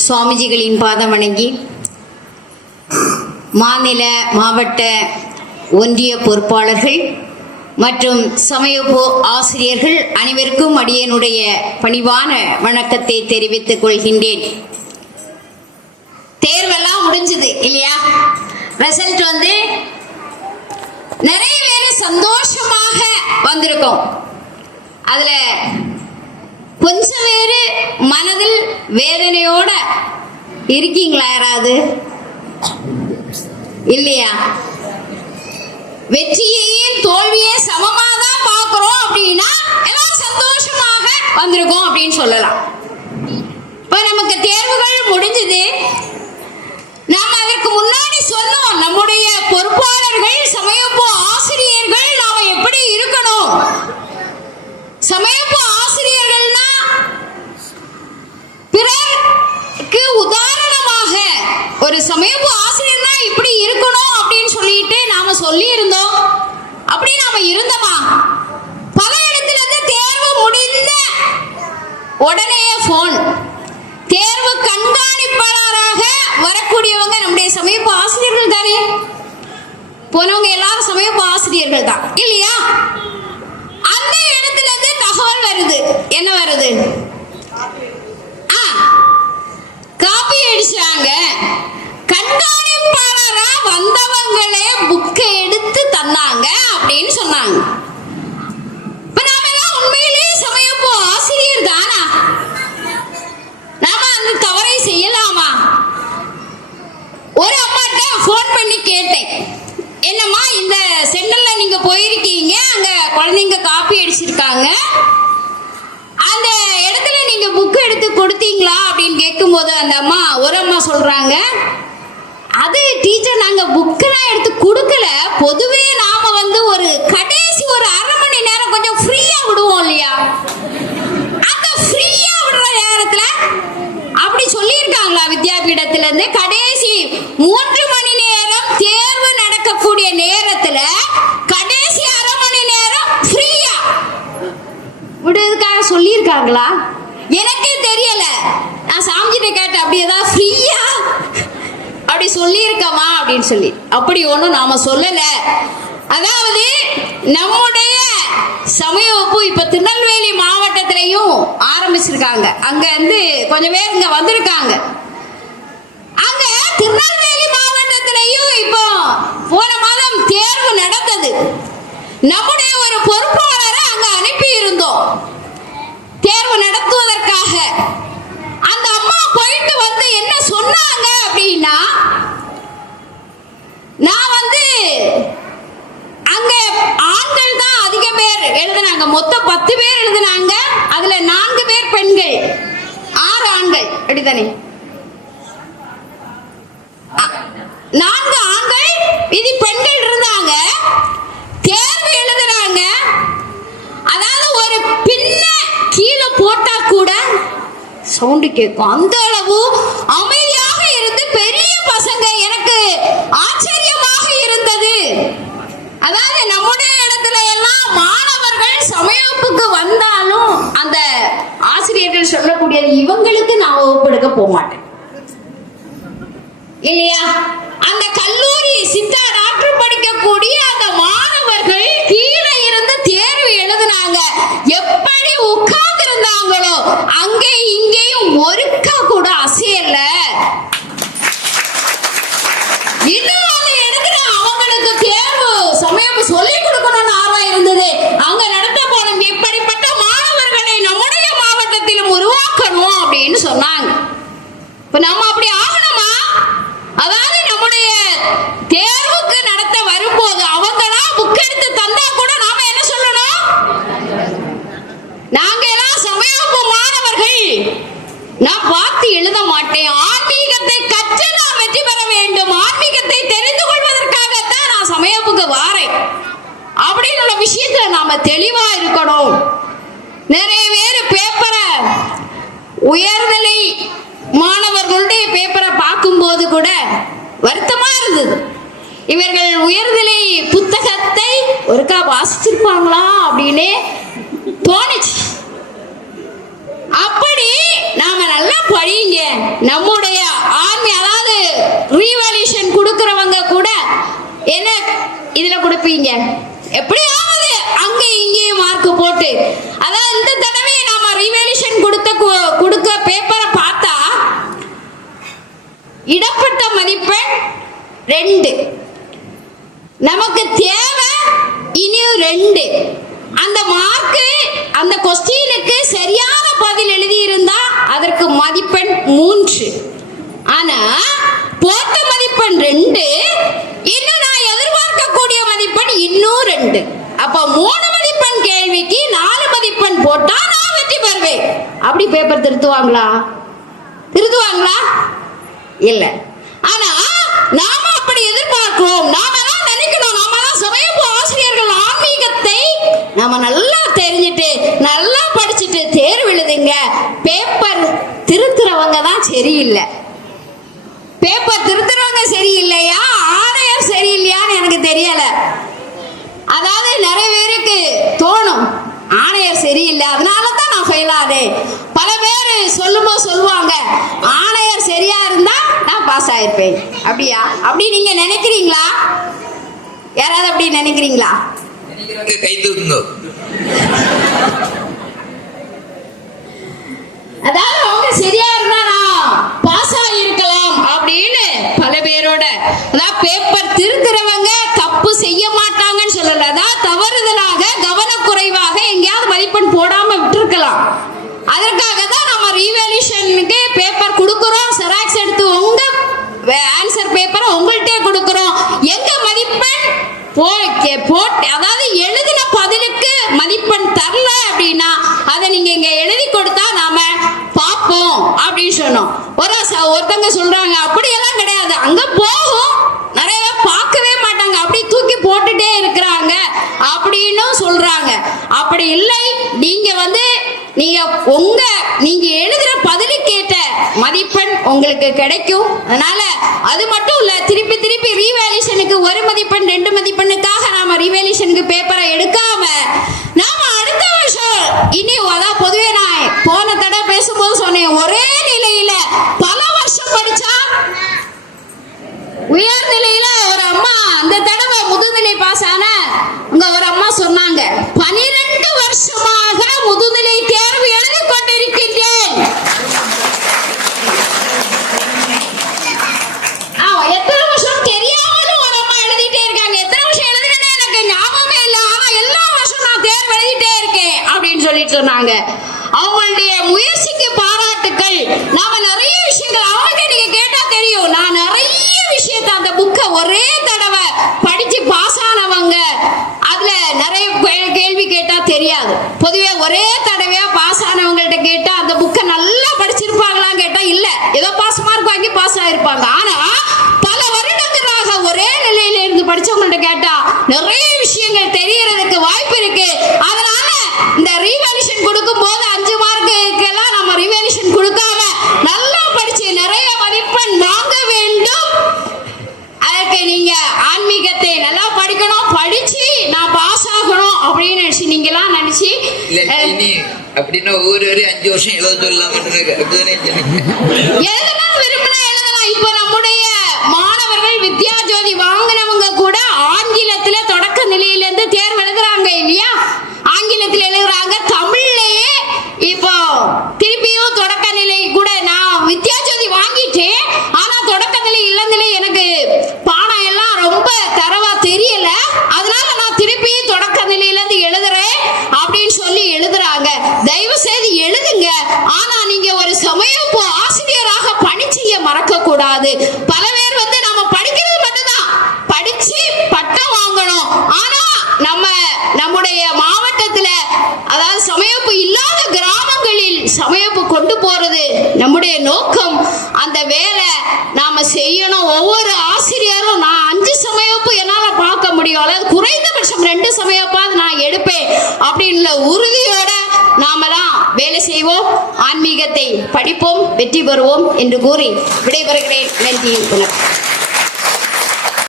சுவாமிஜிகளின் பாதம் வணங்கி மாநில மாவட்ட ஒன்றிய பொறுப்பாளர்கள் மற்றும் சமயப்போ ஆசிரியர்கள் அனைவருக்கும் அடியனுடைய பணிவான வணக்கத்தை தெரிவித்துக் கொள்கின்றேன். தேர்வெல்லாம் முடிஞ்சது இல்லையா? ரிசல்ட் வந்து நிறைய பேர் சந்தோஷமாக வந்திருக்கோம். அதுல கொஞ்சம் பேரு மனதில் வேதனையோட இருக்கீங்களா யாராவது? இல்லையா? வெற்றியையும் தோல்வியே சமமா தான் பாக்குறோம் அப்படின்னா எல்லாம் சந்தோஷமாக வந்திருக்கோம் அப்படின்னு சொல்லலாம். இப்ப நமக்கு தேர்வுகள் முடிஞ்சது. நாம் அதற்கு முன்னாடி சொன்னோம் நம்முடைய பொறுப்பாளர்கள் சமயப்போ ஆசிரியர் நாம எப்படி இருக்கணும் சமயப்போ ஆசிரியர்கள்னா பிறருக்கு உதாரணமாக ஒரு சமயப்பு ஆசிரியர்னா இப்படி இருக்கணும் அப்படின்னு சொல்லிட்டு நாம சொல்லி இருந்தோம் அப்படி நாம இருந்தோமா பல இடத்துல இருந்து தேர்வு முடிந்த உடனே போன் தேர்வு கண்காணிப்பாளராக வரக்கூடியவங்க நம்முடைய சமீப ஆசிரியர்கள் தானே போனவங்க எல்லாரும் சமீப ஆசிரியர்கள் தான் இல்லையா? அந்த இடத்துல இருந்து தகவல் வருது. என்ன வருது? ஆ, காப்பி அடிச்சாங்க. கண்காணிப்பாளரா வந்தவங்களே புக்கை எடுத்து தந்தாங்க அப்படின்னு சொன்னாங்க இப்ப நாம எல்லாம் உண்மையிலேயே சமயப்போ ஆசிரியர் தானா நாம அந்த தவறை செய்யலாமா ஒரு அம்மாட்ட ஃபோன் பண்ணி கேட்டேன் என்னம்மா இந்த சென்டர்ல நீங்க போயிருக்கீங்க அங்க குழந்தைங்க காப்பி அடிச்சிருக்காங்க அந்த இடத்துல நீங்க புக் எடுத்து கொடுத்தீங்களா அப்படின்னு கேட்கும்போது அந்த அம்மா ஒரு அம்மா சொல்றாங்க அது டீச்சர் நாங்க புக்கெல்லாம் எடுத்து கொடுக்கல. பொதுவே நாம வந்து ஒரு கடைசி ஒரு அரை மணி நேரம் கொஞ்சம் ஃப்ரீயா விடுவோம் இல்லையா? அந்த ஃப்ரீயா விடுற நேரத்துல அப்படி சொல்லியிருக்காங்களா வித்யாபீடத்துல இருந்து கடைசி மூன்று மணி நேரம் தேர்வு நடக்கக்கூடிய நேரத்துல கடைசி அரை மணி நேரம் ஃப்ரீயா விடுறதுக்காக சொல்லியிருக்காங்களா? எனக்கு நான் சாமிஜிட்ட கேட்டேன் அப்படி ஏதாவது ஃப்ரீயா அப்படி சொல்லியிருக்கமா அப்படின்னு சொல்லி. அப்படி ஒன்றும் நாம சொல்லலை. அதாவது நம்முடைய சமய வகுப்பு இப்ப திருநெல்வேலி மாவட்டத்திலையும் ஆரம்பிச்சிருக்காங்க. அங்க வந்து கொஞ்சம் பேர் இங்க வந்திருக்காங்க. அங்க திருநெல்வேலி மாவட்டத்திலையும் இப்போ போன மாதம் தேர்வு நடந்தது. நம்முடைய ஒரு பொறுப்பாளரை அங்க அனுப்பி இருந்தோம் தேர்வு நடத்துவதற்காக. அந்த அம்மா போயிட்டு வந்து என்ன சொன்னாங்க அப்படின்னா நான் வந்து அங்க ஆண்கள் தான் அதிக பேர் எழுதுனாங்க மொத்தம் பத்து பேர் எழுதுனாங்க அதுல நான்கு பேர் பெண்கள் ஆறு ஆண்கள் அப்படிதானே நான்கு ஆண்கள் இது பெண்கள் இருந்தாங்க தேர்வு எழுதுறாங்க அதாவது ஒரு பின்ன கீழே போட்டா கூட சவுண்டு கேட்கும். அந்த அளவு அமைதியாக இருந்து பெரிய பசங்க எனக்கு ஆச்சரியமாக இருந்தது. அதாவது நம்முடைய இடத்துல எல்லாம் மாணவர்கள் சமயப்புக்கு வந்தாலும் அந்த ஆசிரியர்கள் சொல்லக்கூடியது இவங்களுக்கு நான் வகுப்பெடுக்க போக மாட்டேன் இல்லையா? அந்த கல்லூரி சித்தா ஆற்று படிக்கக்கூடிய அந்த மாணவர்கள் கீழே இருந்து தேர்வு எழுதுனாங்க. எப்படி உட்கார்ந்து இருந்தாங்களோ அங்கே இங்கே ஒருக்கா கூட அசையல இன்னும் அந்த இடத்துல அவங்களுக்கு தேர்வு சமயம் சொல்லி கொடுக்கணும்னு ஆர்வம் இருந்தது அங்க நடத்த போனோம் எப்படிப்பட்ட மாணவர்களை நம்முடைய மாவட்டத்திலும் உருவாக்கணும் அப்படின்னு சொன்னாங்க இப்ப நம்ம அப்படி ஆகணுமா அதாவது நம்முடைய தேர்வுக்கு நடத்த வரும்போது அவங்களா புக் எடுத்து தந்தா கூட நாம என்ன சொல்லணும் நாங்க எல்லாம் சமயப்பு மாணவர்கள் நான் பார்த்து எழுத மாட்டேன் ஆன்மீகத்தை கற்று நான் வெற்றி பெற வேண்டும் ஆன்மீகத்தை தெரிந்து கொள்வதற்காகத்தான் நான் வாரேன். அப்படின்னு விஷயத்துல நாம தெளிவா இருக்கணும். நிறைய பேர் பேப்பரை உயர்நிலை மாணவர்களுடைய பேப்பரை பார்க்கும்போது கூட வருத்தமா இருந்தது. இவர்கள் உயர்நிலை புத்தகத்தை ஒருக்கா வாசிச்சிருப்பாங்களா அப்படின்னு தோணுச்சு அப்படி நாம நல்லா படிங்க நம்முடைய ஆர்மி அதாவது ரீவால்யூஷன் கொடுக்கறவங்க கூட என்ன இதுல கொடுப்பீங்க எப்படியாவது அங்க இங்கேயும் மார்க் போட்டு. அதாவது இந்த தடவை நாம ரீவால்யூஷன் கொடுத்த கொடுக்க பேப்பரை பார்த்தா இடப்பட்ட மதிப்பெண் ரெண்டு. நமக்கு தேவை இனியும் ரெண்டு. அந்த மார்க்கு அந்த கொஸ்டினுக்கு சரியான பதில் எழுதி இருந்தா அதற்கு மதிப்பெண் மூன்று. ஆனா போட்ட மதிப்பெண் ரெண்டு இன்னும் இன்னும் ரெண்டு. அப்ப மூணு மதிப்பெண் கேள்விக்கு நாலு மதிப்பெண் போட்டா நான் வெற்றி பெறுவேன். அப்படி பேப்பர் திருத்துவாங்களா? திருத்துவாங்களா? இல்ல. ஆனா நாம அப்படி எதிர்பார்க்கிறோம் நாம தான் நினைக்கணும் நாம தான் சமயப்பு ஆசிரியர்கள் ஆன்மீகத்தை நாம நல்லா தெரிஞ்சுட்டு நல்லா படிச்சுட்டு தேர்வு எழுதுங்க பேப்பர் திருத்துறவங்க தான் சரியில்லை பேப்பர் திருத்துறவங்க சரியில்லையா ஆணையர் சரியில்லையான்னு எனக்கு தெரியல அதாவது நிறைய பேருக்கு தோணும் சரியில்லை அதனால தான் நான் ஃபெயில் ஆனேன் பல பேர் சொல்லும்போது சொல்லுவாங்க ஆணையர் சரியா இருந்தா நான் பாஸ் ஆயிருப்பேன். அப்படியா? அப்படி நீங்க நினைக்கிறீங்களா? யாராவது அப்படி நினைக்கிறீங்களா? கை தூக்குங்க. அதாவது அவங்க சரியா இருந்தா நான் பாஸ் ஆகியிருக்கலாம் அப்படின்னு பல பேரோட அதாவது பேப்பர் திருத்துறவங்க தப்பு செய்ய மாட்டாங்கன்னு சொல்லல அதாவது தவறுதலாக கவனக்குறைவாக எங்கேயாவது மதிப்பெண் போடாம விட்டுருக்கலாம் அதற்காக தான் நம்ம ரீவேல்யூஷனுக்கு பேப்பர் கொடுக்குறோம் செராக்ஸ் எடுத்து உங்க ஆன்சர் பேப்பரை உங்கள்கிட்டே கொடுக்குறோம் எங்க மதிப்பெண் போ கே- போட் அதாவது எழுதின பதிலுக்கு மதிப்பெண் தரல அப்படின்னா அதை நீங்க இங்க எழுதி கொடுத்தா நாம பார்ப்போம் அப்படின்னு சொன்னோம் ஒரு ச- ஒருத்தங்க சொல்றாங்க அப்படியெல்லாம் கிடையாது அங்க போகும் நிறைய பேர் பார்க்கவே மாட்டாங்க அப்படி தூக்கி போட்டுட்டே இருக்கிறாங்க அப்படின்னும் சொல்றாங்க அப்படி இல்லை நீங்க வந்து நீங்க உங்க நீங்க எழுதுற பதிலுக்கேற்ற மதிப்பெண் உங்களுக்கு கிடைக்கும். அதனால அது மட்டும் இல்ல திருப்பி திருப்பி ரீவேல்யூஷனுக்கு ஒரு மதிப்பெண் ரெண்டு மதிப்பெண்ணுக்காக நாம ரீவேல்யூஷனுக்கு பேப்பரை எடுக்காம நாம அடுத்த வருஷம் இனி அதான் பொதுவே நான் போன தடவை பேசும்போது சொன்னேன் ஒரே நிலையில பல வருஷம் படிச்சா உயர்நிலையில ஒரு அம்மா அந்த தடவை முதுநிலை பாஸ் ஆன உங்க ஒரு அம்மா சொன்னாங்க பனிரெண்டு வருஷமாக முதுநிலை தேர்வு எழுதி கொண்டிருக்கின்றேன் ஆமா, எத்தனை வருஷம் தெரியாமலும் ஒரு அம்மா எழுதிட்டே இருக்காங்க எத்தனை வருஷம் எழுதுனேன்னு எனக்கு ஞாபகமே இல்லை ஆனா எல்லா வருஷம் நான் தேர்வு எழுதிட்டே இருக்கேன் அப்படின்னு சொல்லிட்டு சொன்னாங்க அவங்களுடைய முயற்சிக்கு பாராட்டுக்கள் நாம நிறைய விஷயங்கள் அவங்கள்ட்ட நீங்க கேட்டா தெரியும் நான் நிறைய விஷயத்த அந்த புக்கை ஒரே தடவை படிச்சு பாஸ் ஆனவங்க அதுல நிறைய கே- கேள்வி கேட்டா தெரியாது பொதுவே ஒரே தடவையா பாஸ் ஆனவங்கள்ட்ட கேட்டா அந்த புக்கை நல்லா படிச்சிருப்பாங்களான்னு கேட்டா இல்ல ஏதோ பாஸ் மார்க் வாங்கி பாஸ் ஆயிருப்பாங்க ஆனா பல வருடங்களாக ஒரே நிலையில இருந்து படிச்சவங்கள்ட்ட கேட்டா நிறைய விஷயங்கள் தெரியறதுக்கு வாய்ப்பு இருக்கு அதனால இந்த ரீவேல்யூஷன் கொடுக்கும் போது அஞ்சு மார்க்குக்கெல்லாம் நம்ம ரீவேல்யூஷன் கொடுக்காம நல்லா படிச்சு நிறைய மதிப்பெண் வாங்க வேண்டும் அதற்கு நீங்க ஆன்மீகத்தை நல்லா படிக்கணும் படிச்சு நான் பாஸ் ஆகணும் அப்படின்னு நீங்களாம் நினைச்சு அப்படின்னா ஒவ்வொரு வரையும் அஞ்சு வருஷம் எழுத எழுதலாம். இப்ப நம்முடைய மாணவர்கள் வித்யா ஜோதி வாங்கினவங்க கூட ஆங்கிலத்துல தொடக்க நிலையில இருந்து தேர்வு எழுதுறாங்க இல்லையா ஆங்கிலத்துல எழுதுறாங்க தமிழ்லயே இப்போ திருப்பியும் தொடக்க நிலை கூட நான் வித்யா ஜோதி வாங்கிட்டேன் ஆனா தொடக்க நிலை இளநிலை எனக்கு பாடம் எல்லாம் ரொம்ப தரவா தெரியல அதனால நான் திருப்பியும் தொடக்க நிலையில இருந்து எழுதுறேன் அப்படின்னு சொல்லி எழுதுறாங்க தயவு செய்து எழுதுங்க ஆனா நீங்க ஒரு சமயம் ஆசிரியராக பணி செய்ய மறக்க கூடாது பல பேர் வந்து நம்ம படிக்கிறது மட்டும்தான். படிச்சு பட்டம் வாங்கணும். ஆனா நம்ம நம்முடைய மாவட்டத்துல அதாவது சமயப்பு இல்லாத கிராமங்களில் சமயப்பு கொண்டு போறது நம்முடைய நோக்கம். அந்த வேலை நாம செய்யணும். ஒவ்வொரு ஆசிரியரும் நான் அஞ்சு சமயப்பு என்னால பார்க்க முடியும். அதாவது குறைந்தபட்சம் ரெண்டு சமயப்பாவது நான் எடுப்பேன். அப்படின்ற உறுதியோட நாம என்ன செய்வோம்? ஆன்மீகத்தை படிப்போம் வெற்றி பெறுவோம் என்று கூறி விடைபெறுகிறேன். நன்றி வணக்கம்.